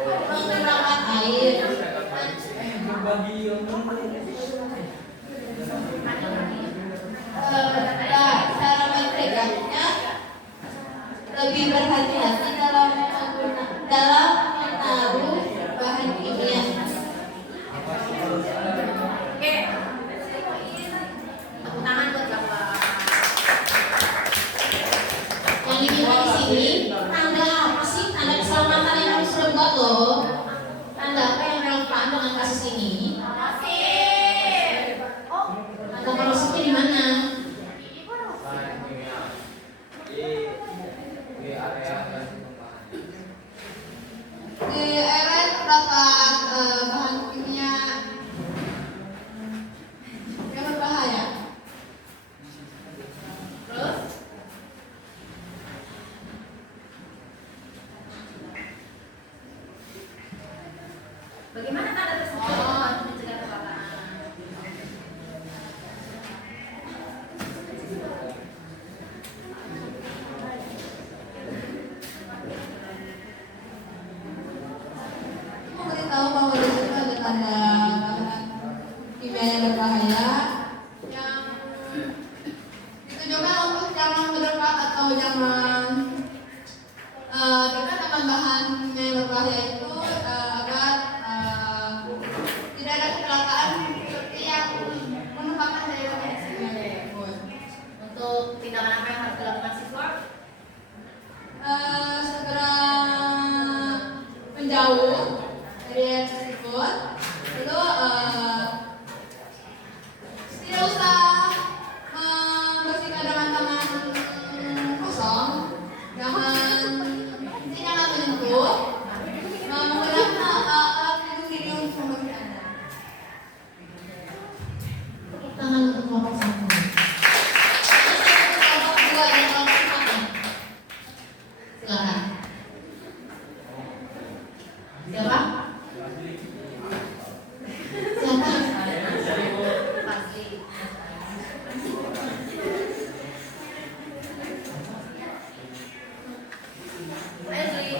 menggunakan air. Cara mencegahnya lebih berhati-hati dalam menaruh bahan kimia. Oke. Tepuk tangan buat Bapak. Yang diminta di sini tanda apa sih? Tanda keselamatan yang harus dibuat loh. Tanda apa yang relevan dengan kasus ini? Tanda korosifnya di mana? Di area Di area terdapat bahan kimia yang berbahaya. Terus bagaimana tanda tersebut membantu mencegah kecelakaan? Memberitahu bahwa di situ ada tanda bahan kimia yang berbahaya yang ditujukan untuk jangan mendekat atau jangan dekat dengan bahan kimia yang berbahaya itu agar tidak ada kecelakaan seperti yang menumpahkan cairan kimia tersebut. Untuk tindakan apa yang harus dilakukan siswa? Segera menjauh dari area tersebut, lalu tidak usah membersihkan dengan tangan kosong, jangan menyentuh, menggunakan alat pelindung diri untuk membersihkannya. Tepuk tangan untuk kelompok satu. Kelompok dua dan kelompok satu. Silakan. Siapa? Siapa? Pasti. Leslie.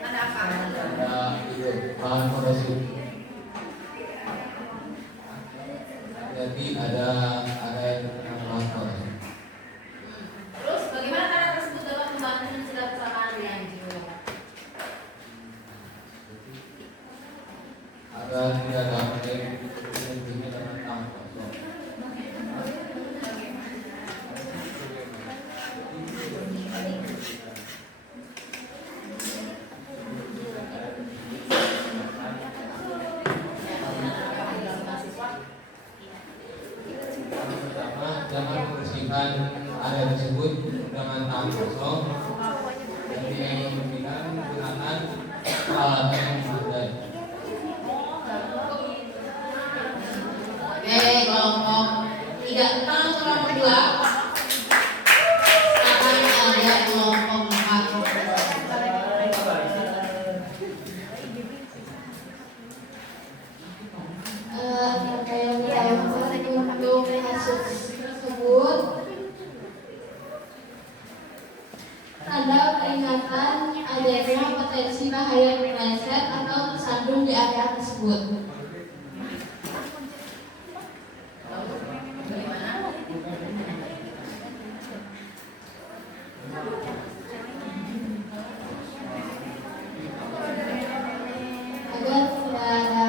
Ada apa? ada itu bahan korosif. Jadi ada yang terkena bahan korosif. Terus bagaimana tanda tersebut dapat membantu mencegah kecelakaan lebih lanjut? Agar tidak ada yang dengan tangan kosong. Apa yang dilakukan alasan yang memadai. Oke, kelompok 3 tentang kelompok 2 akan ada kelompok 4. Untuk kasus tersebut ada peringatan adanya potensi bahaya kepleset atau tersandung di area tersebut. Agar tidak ada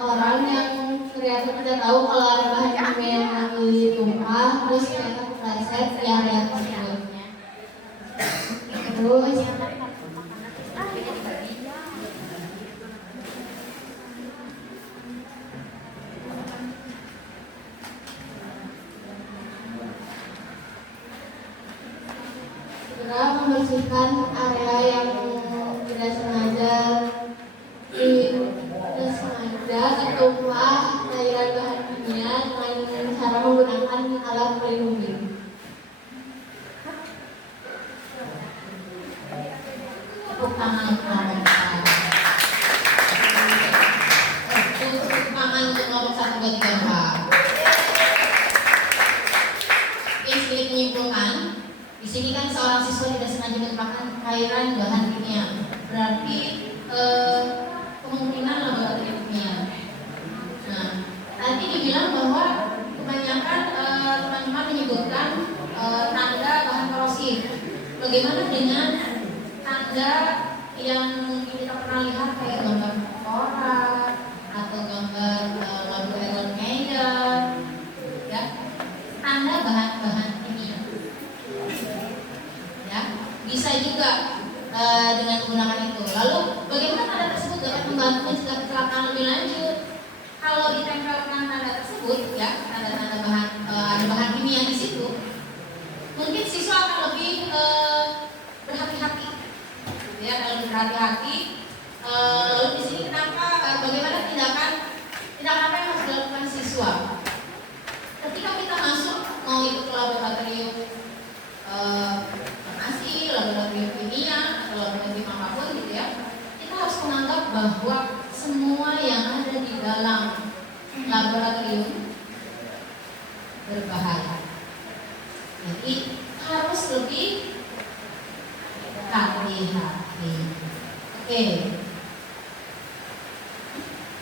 orang yang ternyata tidak tahu kalau ada bahan kimia yang lagi tumpah terus ternyata kepleset di area tersebut. Terus segera membersihkan area yang tidak sengaja tertumpah cairan bahan kimia dengan cara menggunakan alat pelindung. Tepuk tangan kelompok 1. Tepuk tangan untuk kelompok 1, 2, 3, 4. Oke, sedikit menyimpulkan. Di sini kan seorang siswa tidak sengaja menumpahkan cairan bahan kimia. Berarti kemungkinan laboratorium kimia. Nah, tadi dibilang bahwa kebanyakan teman-teman menyebutkan tanda bahan korosif. Bagaimana dengan tanda yang mungkin kita pernah lihat kayak gambar koran atau gambar lagu Egon Meyer, ya, tanda bahan-bahan kimia, ya, bisa juga dengan menggunakan itu. Lalu bagaimana tanda tersebut dapat membantu mencegah kecelakaan lebih lanjut? Kalau ditempelkan tanda tersebut, ya, tanda-tanda bahan ada bahan kimia di situ, mungkin siswa akan lebih berhati-hati, ya, kalau berhati-hati. Lalu di sini bagaimana tindakan apa yang harus dilakukan siswa ketika kita masuk mau itu ke laboratorium farmasi, laboratorium kimia atau laboratorium apapun gitu ya, kita harus menganggap bahwa semua yang ada di dalam laboratorium berbahaya. Jadi harus lebih hati-hati. Oke.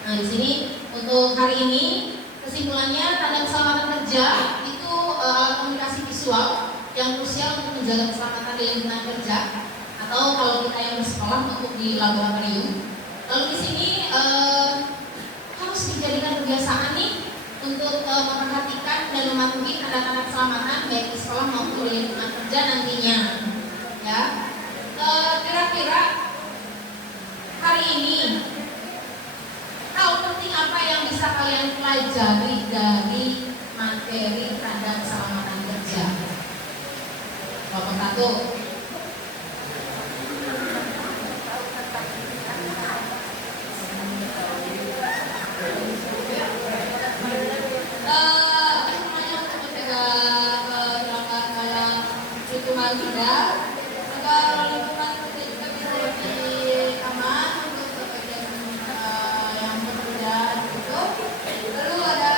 Nah, di sini untuk hari ini kesimpulannya tanda keselamatan kerja itu alat komunikasi visual yang krusial untuk menjaga keselamatan di lingkungan kerja atau kalau kita yang bersekolah untuk di laboratorium. Lalu di sini harus dijadikan kebiasaan nih untuk memperhatikan dan mematuhi tanda-tanda keselamatan baik di sekolah maupun di lingkungan kerja nantinya. Ya, kira-kira hari ini hal penting apa yang bisa kalian pelajari dari materi tanda keselamatan kerja? Kelompok 1. Semuanya untuk mencegah kecelakaan lingkungan tidak, agar lingkungan kerja juga bisa lebih aman untuk pekerjaan yang bekerja gitu. Lalu ada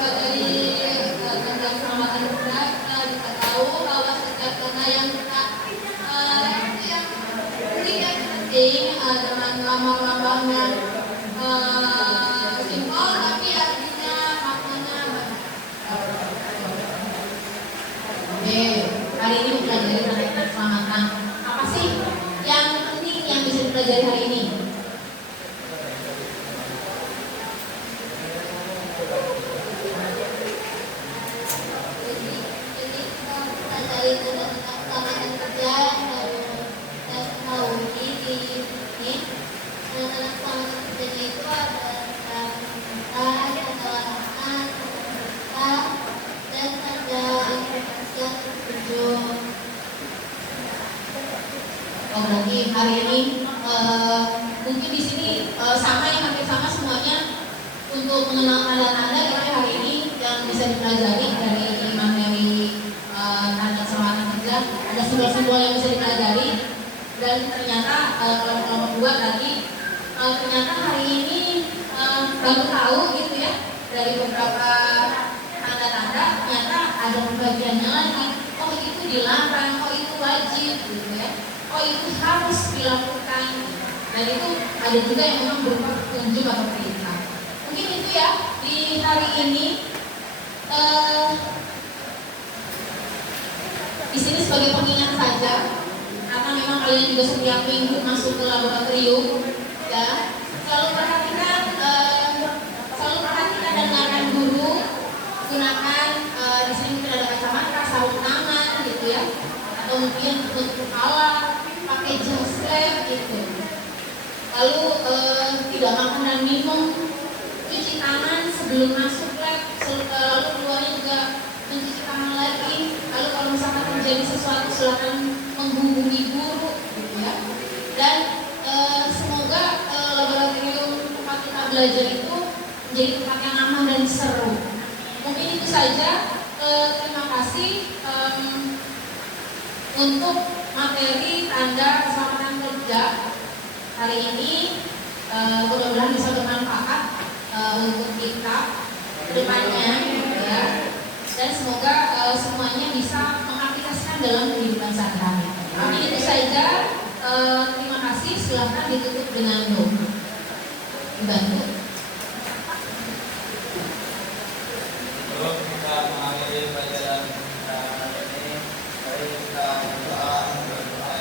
dari tanda keselamatan kerja kita bisa tahu bahwa setiap tanda yang kita yang sedikit penting dengan lambang-lambang yang simpel tapi artinya maknanya oke, hari ini mempelajari tanda keselamatan. Apa sih yang penting yang bisa dipelajari hari ini? Jadi kita pelajari tanda keselamatan kerja dan kita tahu ini tanda keselamatan kerjanya itu ada tanda larangan, dan tanda Untuk 7. Oh berarti hari ini mungkin di sini sama ya, hampir sama semuanya untuk mengenal tanda-tanda. Kita hari ini yang bisa dipelajari dari materi tanda serangan kerja ada simbol-simbol yang bisa dipelajari. Dan ternyata kelompok 2 tadi ternyata hari ini baru tahu gitu ya, dari beberapa tanda-tanda ternyata ada pembagiannya lagi. Oh itu dilarang, oh itu wajib gitu ya, oh itu harus dilakukan. Dan itu ada juga yang memang berupa petunjuk atau perintah. Mungkin itu ya di hari ini. Di sini sebagai pengingat saja, karena memang kalian juga setiap minggu masuk ke laboratorium, ya selalu perhatikan dan dengarkan guru. Gunakan di sini mungkin ada kacamata, sarung tangan gitu ya, atau mungkin tutup kepala, pakai jas lab gitu. Lalu tidak makan dan minum, cuci tangan sebelum masuk lab, lalu keluarnya juga mencuci tangan lagi. Lalu kalau misalkan terjadi sesuatu silakan menghubungi guru gitu ya. Dan semoga laboratorium tempat kita belajar itu menjadi tempat yang aman dan seru. Mungkin itu saja. Terima kasih untuk materi tanda keselamatan kerja hari ini. Mudah-mudahan bisa bermanfaat untuk kita ke depannya ya. Dan semoga semuanya bisa mengaplikasikan dalam kehidupan sehari-hari. Mungkin itu saja. Terima kasih. Silahkan ditutup dengan doa. Dibantu. Sebelum kita mengakhiri pelajaran kita ini, mari kita berdoa yang doa.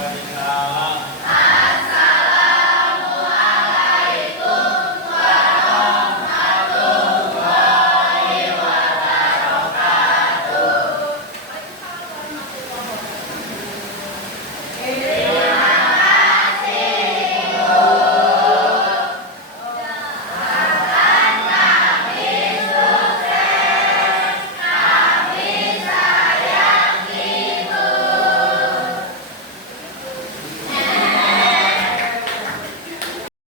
Kita